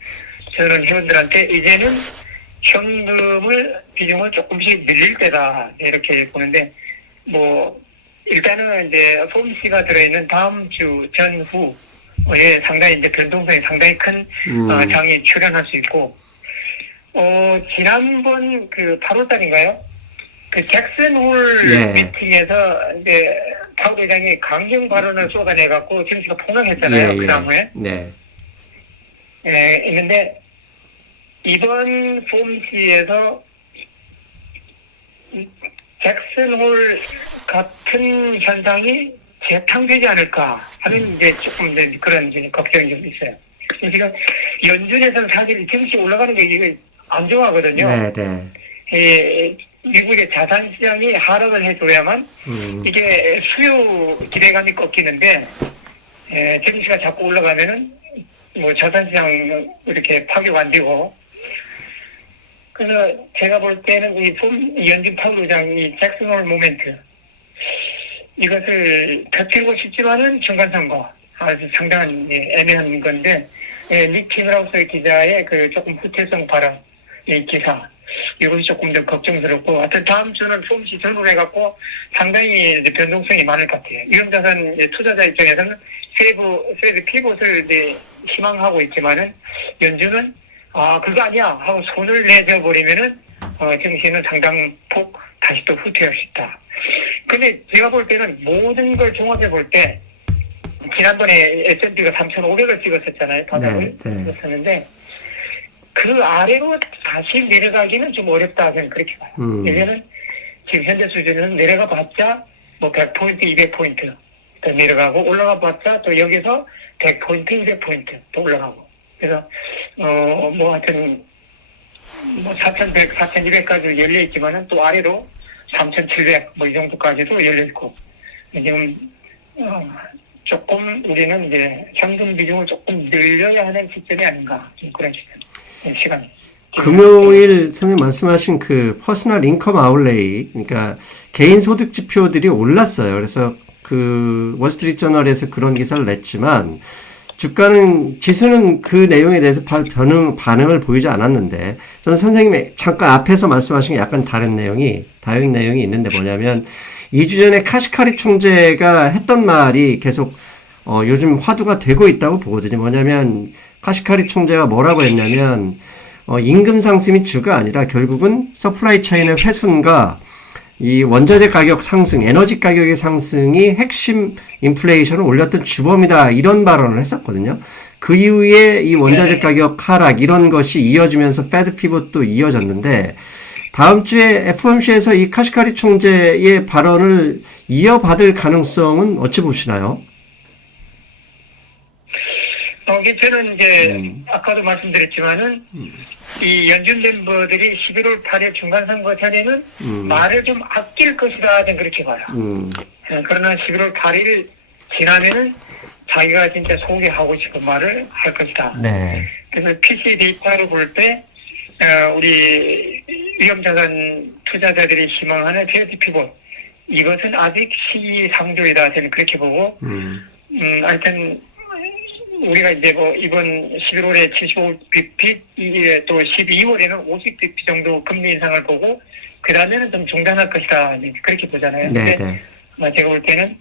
저는 회원들한테 이제는 현금을 비중을 조금씩 늘릴 때다 이렇게 보는데 뭐 일단은 이제 폼씨가 들어있는 다음 주 전후에 상당히 이제 변동성이 상당히 큰 장이 출현할 수 있고 지난번 그 8월달인가요? 그 잭슨 홀 미팅에서 이제 파월 의장이 강경 발언을 쏟아내갖고 증시가 폭락했잖아요. 그 다음에. 네. 예, 있는데 이번 폼시에서 잭슨 홀 같은 현상이 재탕되지 않을까 하는 이제 조금 이제 그런 이제 걱정이 좀 있어요. 지금 연준에서는 사실 증시 올라가는 게 이게 안 좋아하거든요. 네, 네. 예, 미국의 자산 시장이 하락을 해줘야만 이게 수요 기대감이 꺾이는데 증시가 자꾸 올라가면은 뭐 자산 시장 이렇게 파괴가 안 되고 그래서 제가 볼 때는 이 연준 파월 의장이 잭슨 홀 모멘트 이것을 펴치고 싶지만은 중간 선거 아주 상당한 애매한 건데 니키 브라우스 기자의 그 조금 후퇴성 발언 이 기사 이것이 조금 더 걱정스럽고 하여튼 다음 주는 폼시 전후해갖고 상당히 변동성이 많을 것 같아요. 유형자산 투자자 입장에서는 세부 피봇을 이제 희망하고 있지만은 연준은 그거 아니야 하고 손을 내줘버리면은 증시는 상당폭 다시 또 후퇴할 수 있다. 근데 제가 볼 때는 모든 걸 종합해 볼 때 지난번에 S&P가 3,500을 찍었었잖아요. 바닥을 찍었었는데 그 아래로 다시 내려가기는 좀 어렵다 저는 그렇게 봐요. 왜냐면 지금 현재 수준은 내려가 봤자 뭐 100포인트, 200포인트 더 내려가고 올라가 봤자 또 여기서 100포인트, 200포인트 더 올라가고 그래서 뭐 하여튼 뭐 4,100, 4,200까지 열려 있지만은 또 아래로 3,700 뭐 이 정도까지도 열려 있고 지금 조금 우리는 이제 현금 비중을 조금 늘려야 하는 시점이 아닌가, 좀 그런 시간. 금요일 선생님 말씀하신 그 퍼스널 인컴 아웃레이, 그러니까 개인 소득 지표들이 올랐어요. 그래서 그 월스트리트 저널에서 그런 기사를 냈지만 지수는 그 내용에 대해서 반응을 보이지 않았는데, 저는 선생님이 잠깐 앞에서 말씀하신 게 약간 다른 내용이 있는데 뭐냐면 2주 전에 카시카리 총재가 했던 말이 계속 요즘 화두가 되고 있다고 보거든요. 뭐냐면 카시카리 총재가 뭐라고 했냐면 임금 상승이 주가 아니라 결국은 서플라이 체인의 훼손과 이 원자재 가격 상승, 에너지 가격의 상승이 핵심 인플레이션을 올렸던 주범이다, 이런 발언을 했었거든요. 그 이후에 이 원자재 가격 하락 이런 것이 이어지면서 패드 피벗도 이어졌는데, 다음 주에 FOMC에서 이 카시카리 총재의 발언을 이어받을 가능성은 어찌 보시나요? 저는 이제 아까도 말씀드렸지만은 이 연준 멤버들이 11월 8일 중간선거 전에는 말을 좀 아낄 것이다, 저는 그렇게 봐요. 그러나 11월 8일 지나면은 자기가 진짜 소개하고 싶은 말을 할 것이다. 네. 그래서 PC 데이터로 볼 때 우리 위험자산 투자자들이 희망하는 페어티 피벗, 이것은 아직 시기상조이다, 저는 그렇게 보고 하여튼 우리가 이제 뭐 이번 11월에 75bp, 또 12월에는 50bp 정도 금리 인상을 보고 그 다음에는 좀 중단할 것이다, 그렇게 보잖아요. 네, 근데 제가 볼 때는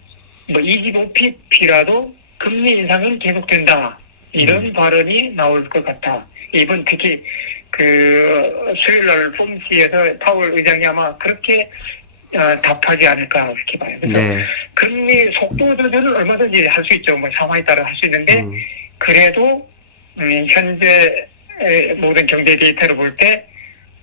뭐 25bp라도 금리 인상은 계속된다, 이런 발언이 나올 것 같다. 이번 특히 그 수요일날 폼시에서 파월 의장이 아마 그렇게 답하지 않을까, 그렇게 봐요. 그래서 네. 금리 속도 조절은 얼마든지 할 수 있죠. 뭐 상황에 따라 할 수 있는데 그래도 현재 모든 경제 데이터를 볼 때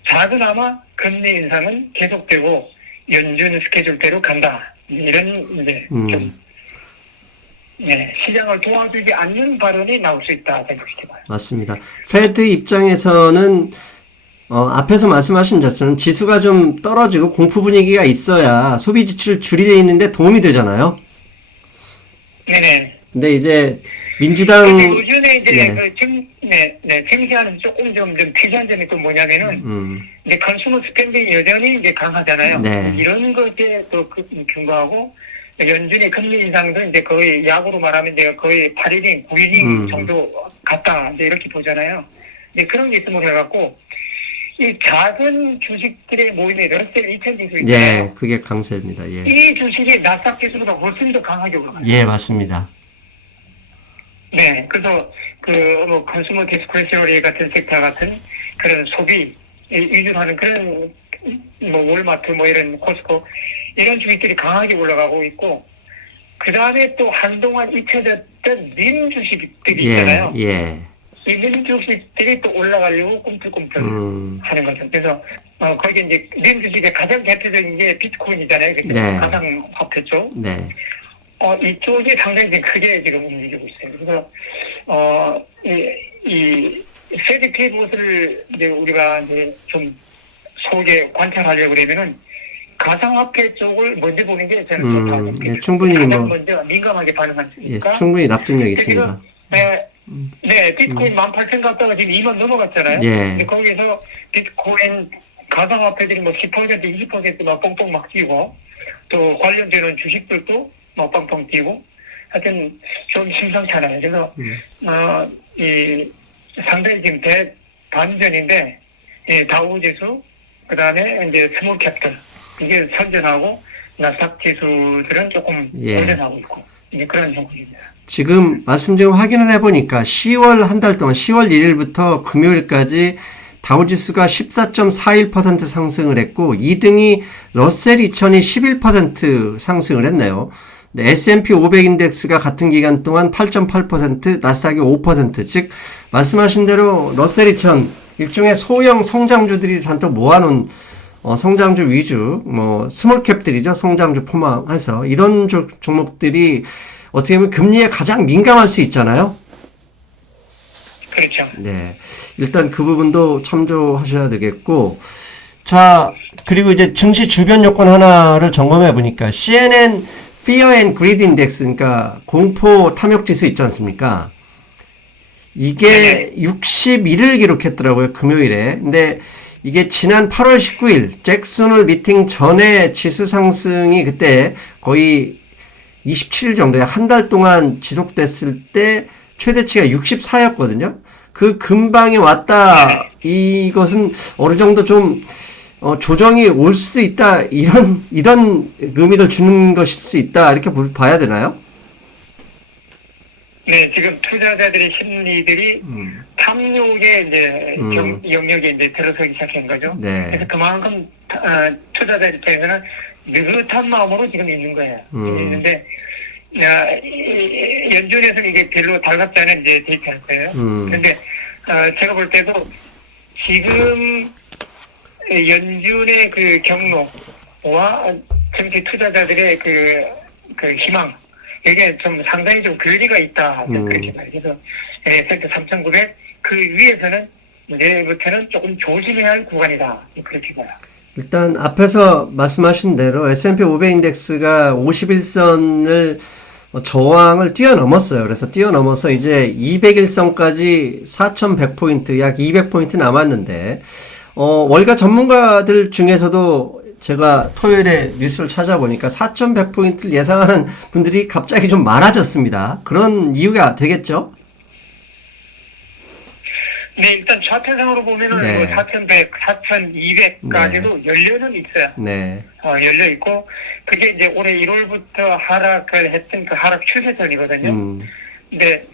작은아마 금리 인상은 계속되고 연준 스케줄대로 간다, 이런 이제 좀 시장을 도와주지 않는 발언이 나올 수 있다, 생각해 봐요. 맞습니다. 페드 입장에서는 앞에서 말씀하신 것처럼 지수가 좀 떨어지고 공포 분위기가 있어야 소비 지출 줄이는데 도움이 되잖아요. 네네. 근데 이제 민주당 요즘에 이제 생시하는 조금 특이한 점이 또 뭐냐면은 이제 컨슈머 스pen딩이 여전히 이제 강하잖아요. 네. 이런 것에 또 근거하고 연준의 금리 인상도 이제 거의 약으로 말하면 이제 거의 8이닝, 9이닝 정도 같다, 이제 이렇게 보잖아요. 이제 그런 게 있음으로 해갖고 이 작은 주식들의 모임이 러셀 2000 지수 있잖아요. 예, 그게 강세입니다. 예. 이 주식이 나스닥 지수보다 훨씬 더 강하게 올라가요. 예, 맞습니다. 네, 그래서 뭐 컨슈머 디스크레셔너리 같은 섹터 같은 그런 소비 위주로 하는 그런 뭐 월마트, 뭐 이런 코스코 이런 주식들이 강하게 올라가고 있고, 그 다음에 또 한동안 잊혀졌던 민 주식들이 있잖아요. 예. 이 민 주식들이 또 올라가려고 꿈틀꿈틀 하는 거죠. 그래서 거기 이제 민 주식의 가장 대표적인 게 비트코인이잖아요. 네. 가상 화폐 쪽. 네. 이쪽이 상당히 지금 크게 지금 움직이고 있어요. 그래서 이 페드 피벗을 이제 우리가 이제 좀 속에 관찰하려고 그러면은 가상화폐 쪽을 먼저 보는 게 저는 좋다고 예, 충분히 가장 먼저 민감하게 반응할 수 있으니까. 예, 충분히 납득력 있습니다. 네, 비트코인 18,000 갔다가 지금 2만 넘어갔잖아요. 예. 근데 거기서 비트코인 가상화폐들이 뭐 10%, 20% 막 뻥뻥 막 뛰고, 또 관련되는 주식들도 막 뻥뻥 뛰고, 하여튼 좀 심상찮아요. 그래서 이 상당히 지금 대반전인데, 이 다우지수, 그 다음에 이제 스몰캡들, 이게 선전하고 나스닥 지수들은 조금 선전하고 있고, 이제 그런 정도입니다. 지금 말씀 좀 확인을 해보니까 10월 한 달 동안 10월 1일부터 금요일까지 다우지수가 14.41% 상승을 했고 2등이 러셀 2000이 11% 상승을 했네요. S&P 500 인덱스가 같은 기간 동안 8.8%, 나스닥이 5%, 즉 말씀하신 대로 러셀 2000 일종의 소형 성장주들이 잔뜩 모아놓은 성장주 위주, 뭐 스몰캡들이죠. 성장주 포함해서 이런 종목들이 어떻게 보면 금리에 가장 민감할 수 있잖아요. 그렇죠. 네. 일단 그 부분도 참조하셔야 되겠고, 자, 그리고 이제 증시 주변 요건 하나를 점검해 보니까 CNN Fear and Greed Index, 그러니까 공포 탐욕 지수 있지 않습니까? 이게 61을 기록했더라고요, 금요일에. 근데 이게 지난 8월 19일 잭슨홀 미팅 전에 지수 상승이 그때 거의 27일 정도에 한 달 동안 지속됐을 때 최대치가 64였거든요. 그 근방에 왔다. 이것은 어느 정도 좀 조정이 올 수도 있다. 이런 의미를 주는 것일 수 있다. 이렇게 봐야 되나요? 네, 지금 투자자들의 심리들이 탐욕의 이제 영역에 이제 들어서기 시작한 거죠. 네. 그래서 그만큼 투자자 입장에서는 느긋한 마음으로 지금 있는 거예요. 있는데 연준에서는 이게 별로 달갑지 않은 이제 데이터일 거예요. 그런데 제가 볼 때도 지금 연준의 그 경로와 정치 투자자들의 그 희망, 이게 좀 상당히 좀 괴리가 있다. 그렇게 봐요. 그래서 S&P 3,900 그 위에서는 이제부터는 조금 조심해야 할 구간이다. 그렇게 봐요. 일단 앞에서 말씀하신 대로 S&P 500 인덱스가 51선을 저항을 뛰어넘었어요. 그래서 뛰어넘어서 이제 200일선까지 4,100포인트, 약 200포인트 남았는데 월가 전문가들 중에서도 제가 토요일에 뉴스를 찾아보니까 4,100포인트를 예상하는 분들이 갑자기 좀 많아졌습니다. 그런 이유가 되겠죠? 네, 일단 차트상으로 보면은 네. 뭐 4,100, 4,200까지도 열려는 있어요. 네. 열려 있고, 그게 이제 올해 1월부터 하락을 했던 그 하락 추세선이거든요. 근데,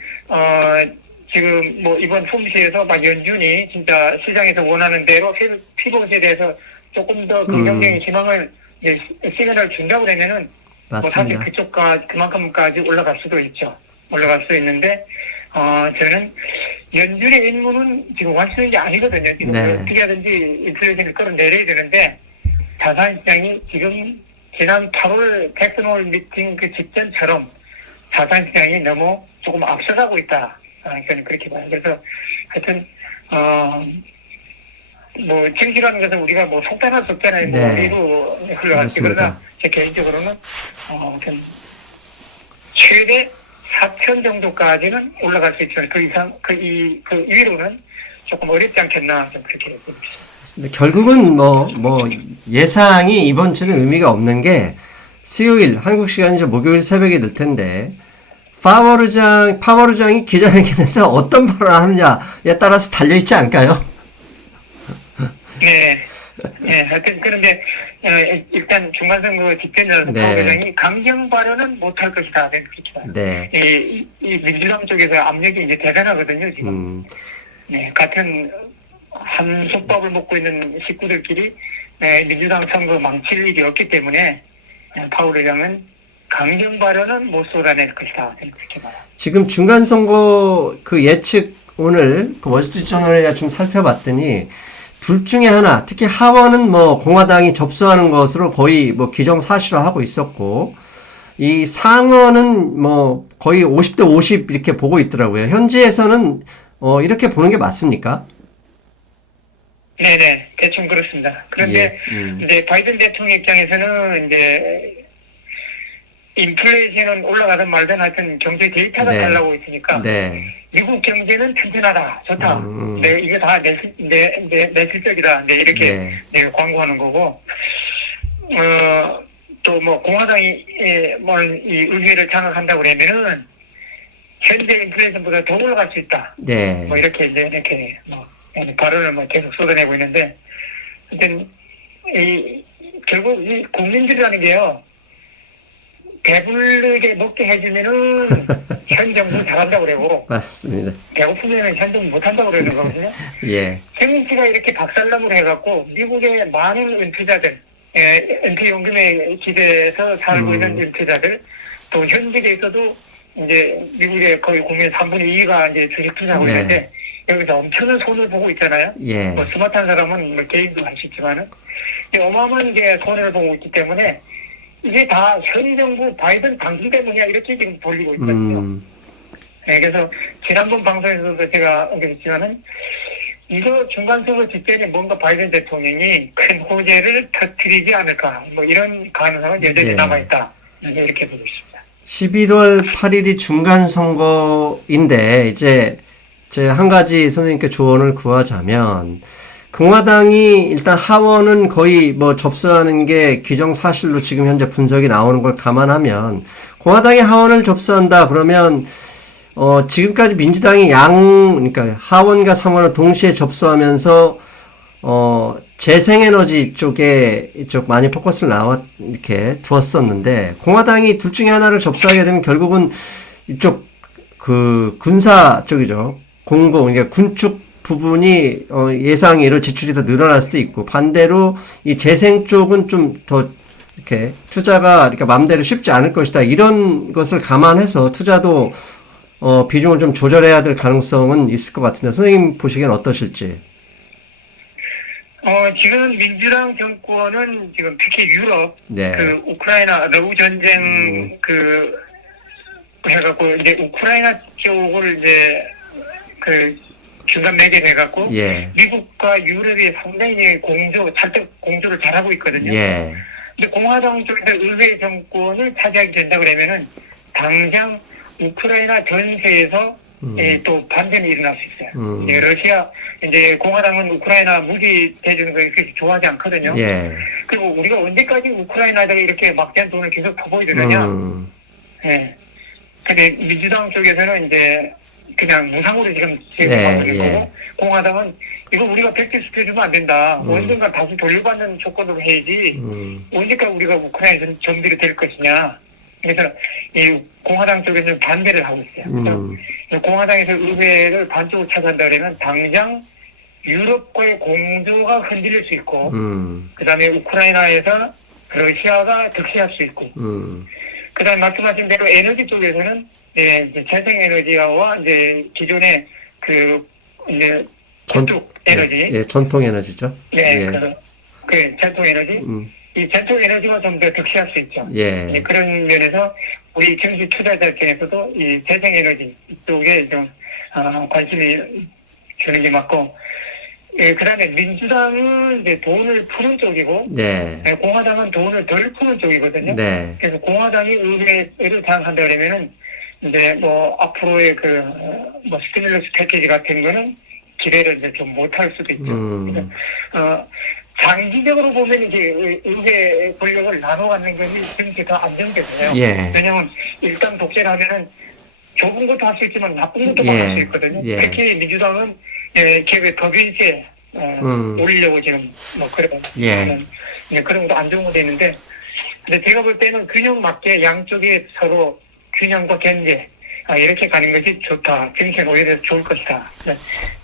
지금 뭐 이번 품시에서 막 연준이 진짜 시장에서 원하는 대로 피봇에 대해서 조금 더 긍정적인 희망을 이제 시그널을 준다고 그러면은 맞습니다. 뭐 사실 그쪽까지 그만큼까지 올라갈 수도 있죠. 올라갈 수 있는데 저는 연준의 임무는 지금 완수된 게 아니거든요. 지금 네. 어떻게 하든지 인플레이션을 끌어내려야 되는데 자산시장이 지금 지난 8월 잭슨홀 미팅 그 직전처럼 자산시장이 너무 조금 앞서가고 있다. 저는 그렇게 봐요. 그래서 하여튼 뭐 증시라는 것은 우리가 뭐 속단할 수 없잖아요. 네. 뭐 위로 흘러갈지. 그러나 제 개인적으로는 최대 4천 정도까지는 올라갈 수 있지만 그 이상 그 위로는 조금 어렵지 않겠나 좀 그렇게 봅니다. 결국은 뭐 예상이 이번 주는 의미가 없는 게 수요일 한국 시간이죠. 목요일 새벽에 될 텐데 파월 의장이 기자회견에서 어떤 발언을 하느냐에 따라서 달려 있지 않을까요? 네. 네, 하여튼, 그런데, 일단 중간선거 직전이라서 네. 파월 의장이 강경 발언은 못할 것이다. 그렇게 봐요. 네. 이 민주당 쪽에서 압력이 이제 대단하거든요, 지금. 네, 같은 한 솥밥을 먹고 있는 식구들끼리, 민주당 선거 망칠 일이 없기 때문에, 파월 의장은 강경 발언은 못 쏟아낼 것이다. 그렇게 봐요. 지금 중간선거 그 예측 오늘 그 월스트리트저널에 좀 살펴봤더니 둘 중에 하나, 특히 하원은 뭐 공화당이 접수하는 것으로 거의 뭐 기정사실화하고 있었고, 이 상원은 뭐 거의 50대 50 이렇게 보고 있더라고요. 현지에서는 이렇게 보는 게 맞습니까? 네네, 대충 그렇습니다. 그런데 이제 바이든 대통령 입장에서는 이제 인플레이션은 올라가든 말든 하여튼 경제 데이터가 네. 잘 나오고 있으니까 네. 미국 경제는 튼튼하다, 좋다. 네, 이게 다 내 실적이다. 네, 이렇게 네, 광고하는 거고, 또 뭐 공화당이 이 의회를 장악한다고 그러면은 현재 인플레이션보다 더 올라갈 수 있다. 네. 뭐 이렇게 뭐 발언을 뭐 계속 쏟아내고 있는데, 하여튼 결국 이 국민들이라는 게요. 배부르게 먹게 해주면은 현 정부 잘한다고 그러고 맞습니다. 배고프면 현 정부 못한다고 그러는 거거든요. 예. 생지가 이렇게 박살나고 해갖고 미국의 많은 은퇴자들, 은퇴연금에 기대서 살고 있는 은퇴자들, 또 현직에서도 이제 미국의 거의 국민 3분의 2가 이제 주식 투자하고 네. 있는데 여기서 엄청난 손을 보고 있잖아요. 예. 뭐 스마트한 사람은 뭐 개인도 할 수 있지만은 어마어마한 이제 손해를 보고 있기 때문에. 이게 다 현 정부 바이든 당선 때문이야 이렇게 지금 돌리고 있거든요. 네, 그래서 지난번 방송에서도 제가 언급했지만은 이거 중간선거 직전에 뭔가 바이든 대통령이 큰 호재를 터뜨리지 않을까 뭐 이런 가능성은 여전히 네. 남아있다. 이렇게 보고 있습니다. 11월 8일이 중간 선거인데 이제 한 가지 선생님께 조언을 구하자면 공화당이 일단 하원은 거의 뭐 접수하는 게 기정사실로 지금 현재 분석이 나오는 걸 감안하면 공화당이 하원을 접수한다 그러면 지금까지 민주당이 그러니까 하원과 상원을 동시에 접수하면서 재생에너지 쪽에 이쪽 많이 포커스를 이렇게 두었었는데 공화당이 둘 중에 하나를 접수하게 되면 결국은 이쪽 그 군사 쪽이죠. 그러니까 군축 부분이 예상외로 지출이 더 늘어날 수도 있고 반대로 이 재생 쪽은 좀 더 이렇게 투자가 그러니까 마음대로 쉽지 않을 것이다. 이런 것을 감안해서 투자도 비중을 좀 조절해야 될 가능성은 있을 것 같은데 선생님 보시기엔 어떠실지? 지금 민주당 정권은 지금 특히 유럽, 네. 그 우크라이나 러우 전쟁 해갖고 이제 우크라이나 쪽을 이제 중간 매개해갖고 예. 미국과 유럽이 상당히 찰떡 공조를 잘하고 있거든요. 예. 근데 공화당 쪽에서 의회 정권을 차지하게 된다 그러면은 당장 우크라이나 전세에서 또 반전이 일어날 수 있어요. 이제 러시아, 이제 공화당은 우크라이나 무기 대주는 걸 그렇게 좋아하지 않거든요. 예. 그리고 우리가 언제까지 우크라이나에다가 이렇게 막대한 돈을 계속 퍼부어야 되느냐. 예. 근데 민주당 쪽에서는 이제 그냥 무상으로 지금 제공하는 거고, 공화당은 이거 우리가 백지수표주면 안 된다. 언젠가 다시 돌려받는 조건으로 해야지. 언제까지 우리가 우크라이나에서 정비를 될 것이냐. 그래서 이 공화당 쪽에서는 반대를 하고 있어요. 그래서 공화당에서 의회를 반쪽으로 차지한다 그러면 당장 유럽과의 공조가 흔들릴 수 있고, 그 다음에 우크라이나에서 러시아가 득세할 수 있고, 그 다음에 말씀하신 대로 에너지 쪽에서는 이제 재생에너지와 이제 기존의 이제 전통 에너지. 예, 전통 에너지죠. 네, 그 전통 에너지. 이 전통 에너지가 좀 더 득세할 수 있죠. 예. 그런 면에서 우리 정치 투자자 입장에서도 이 재생에너지 쪽에 좀 관심이 주는 게 맞고, 그 다음에 민주당은 이제 돈을 푸는 쪽이고, 네. 공화당은 돈을 덜 푸는 쪽이거든요. 네. 그래서 공화당이 의회를 장악한다 그러면은 이제 뭐 앞으로의 스티뮬러스 패키지 같은 거는 기대를 이제 좀 못할 수도 있죠. 그래서, 장기적으로 보면 이제 의회 권력을 나눠 갖는 것이 정치 더 안정적이에요. 예. 왜냐하면 일단 독재를 하면은 좋은 것도 할 수 있지만 나쁜 것도 할 수 있거든요. 예. 특히 민주당은 기업의 법인세 올리려고 지금 그런 것도 안 좋은 것도 있는데, 근데 제가 볼 때는 균형 맞게 양쪽에 서로 균형과 견제 이렇게 가는 것이 좋다. 정치에 오히려 좋을 것이다.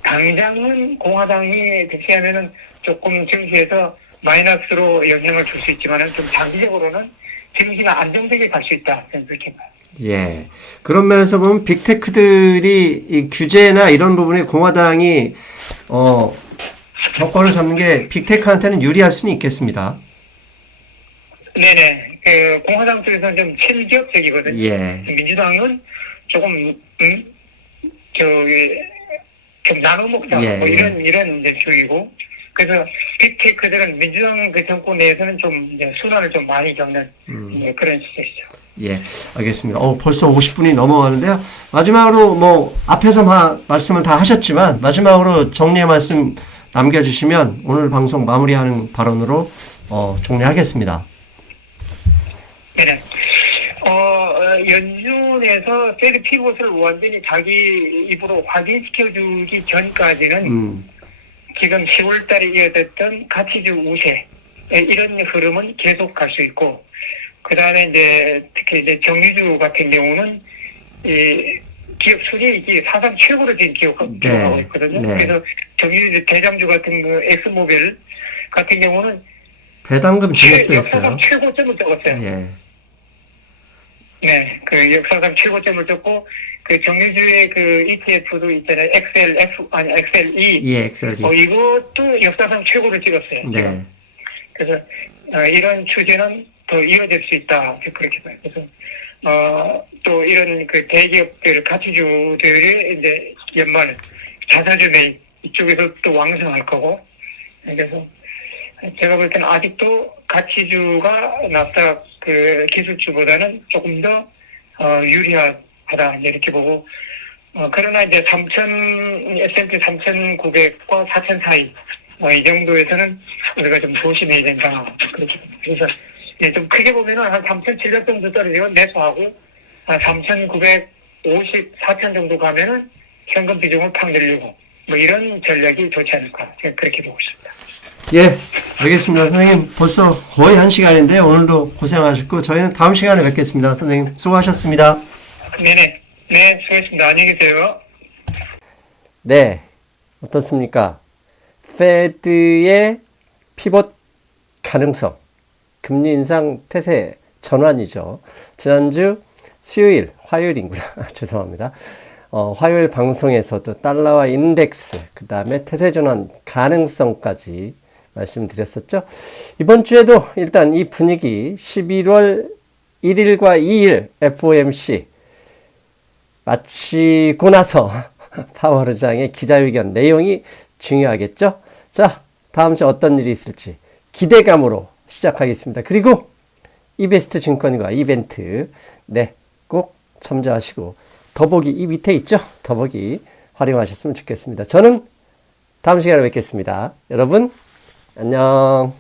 당장은 공화당이 득세하면은 조금 정치에서 마이너스로 영향을 줄 수 있지만은 좀 장기적으로는 정치가 안정되게 갈 수 있다. 그렇게 봐요. 예. 그런 면에서 보면 빅테크들이 이 규제나 이런 부분에 공화당이 정권을 잡는 게 빅테크한테는 유리할 수는 있겠습니다. 네네. 공화당 쪽에서는 좀 친기업적이거든요. 예. 민주당은 조금 좀 나눠 먹자. 예, 이런 이제 주의고. 그래서 빅테크들은 민주당 그 정권 내에서는 좀 이제 순환을 좀 많이 겪는 그런 시대이죠. 예, 알겠습니다. 벌써 50분이 넘어가는데요. 마지막으로 앞에서 말씀을 다 하셨지만 마지막으로 정리의 말씀 남겨주시면 오늘 방송 마무리하는 발언으로 종료하겠습니다. 네네. 연준에서 페드 피봇을 완전히 자기 입으로 확인시켜주기 전까지는 지금 10월달에 이어졌던 가치주 우세 이런 흐름은 계속 갈 수 있고, 그 다음에 이제 특히 이제 정유주 같은 경우는 이 기업 수익이 사상 최고로 지금 기록하고 있거든요. 네. 그래서 정유주 대장주 같은 엑스모빌 같은 경우는 배당금 진입도 있어요. 역사상 최고점을 찍었어요. 예. 네, 역사상 최고점을 찍고, 정유주의 ETF도 있잖아요. XLE. 예, XLE. 이것도 역사상 최고를 찍었어요. 네. 그래서, 이런 추세는 더 이어질 수 있다. 그렇게 봐요. 그래서, 또 이런 대기업들, 가치주들의 이제 연말 자사주 매입, 이쪽에서 또 왕성할 거고, 그래서 제가 볼 때는 아직도 가치주가 나스닥 그 기술주보다는 조금 더 유리하다 이렇게 보고 그러나 이제 S&P 3,900과 4,000 사이 이 정도에서는 우리가 좀 조심해야 된다. 그래서 좀 크게 보면은 한 3,700 정도 떨어지면 매수하고 3,950, 4,000 정도 가면은 현금 비중을 팍 늘리고 뭐 이런 전략이 좋지 않을까 제가 그렇게 보고 있습니다. 예, 알겠습니다. 선생님 벌써 거의 1시간인데 오늘도 고생하셨고 저희는 다음 시간에 뵙겠습니다. 선생님 수고하셨습니다. 네네. 네, 수고했습니다. 안녕히 계세요. 네, 어떻습니까? 페드의 피봇 가능성, 금리 인상 태세 전환이죠. 지난주 수요일, 화요일인구나. 죄송합니다. 화요일 방송에서도 달러와 인덱스, 그 다음에 태세 전환 가능성까지 말씀드렸었죠. 이번 주에도 일단 이 분위기 11월 1일과 2일 FOMC 마치고 나서 파월 의장의 기자회견 내용이 중요하겠죠. 자, 다음 주 어떤 일이 있을지 기대감으로 시작하겠습니다. 그리고 이베스트 증권과 이벤트 네, 꼭 참조하시고 더보기 이 밑에 있죠. 더보기 활용하셨으면 좋겠습니다. 저는 다음 시간에 뵙겠습니다. 여러분 안녕.